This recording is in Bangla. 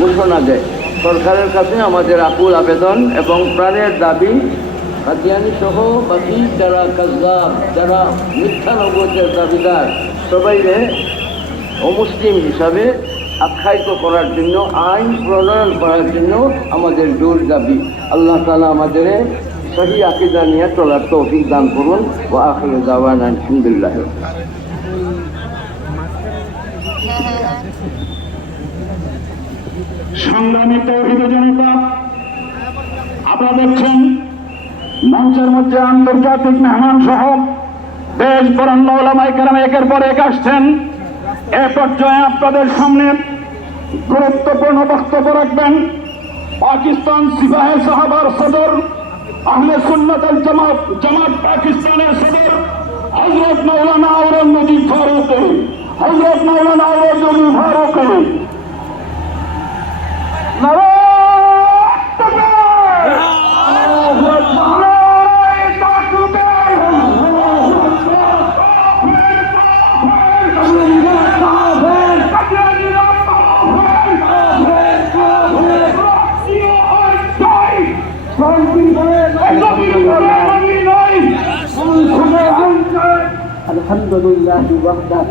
ঘোষণা দেয় সরকারের কাছে আমাদের আকুল আবেদন এবং প্রাণের দাবি কাদিয়ানি সহ বাকি যারা কাজদার, যারা মিথ্যা নবতের দাবিদার সবাইরে অমুসলিম হিসাবে আখ্যায়িত করার জন্য, আইন প্রণয়ন করার জন্য আমাদের জোর দাবি। আল্লাহ তালা আমাদের সহি আকিদা নিয়ে চলার তৌফিক দান করুন। ও আখির দাওয়ান আলহামদুলিল্লাহ। সংগ্রামী তৌহিদ জনতা, আপনারা দেখছেন মঞ্চের মধ্যে আন্তর্জাতিক মেহমান সহ দেশ বরণ্য ওলামাই কেরাম একের পর এক আসছেন। এ পর্যায়ে আপনাদের সামনে গুরুত্বপূর্ণ বক্তব্য রাখবেন। পাকিস্তান সিপাহে সাহাবার সদর, আহলে সুন্নত জামাত জামাত পাকিস্তানের সদর হজরত মৌলানা ঔরঙ্গজীব ফারুক হজরত মৌলানা ঔরঙ্গজীব ফারুক। الحمد لله وحده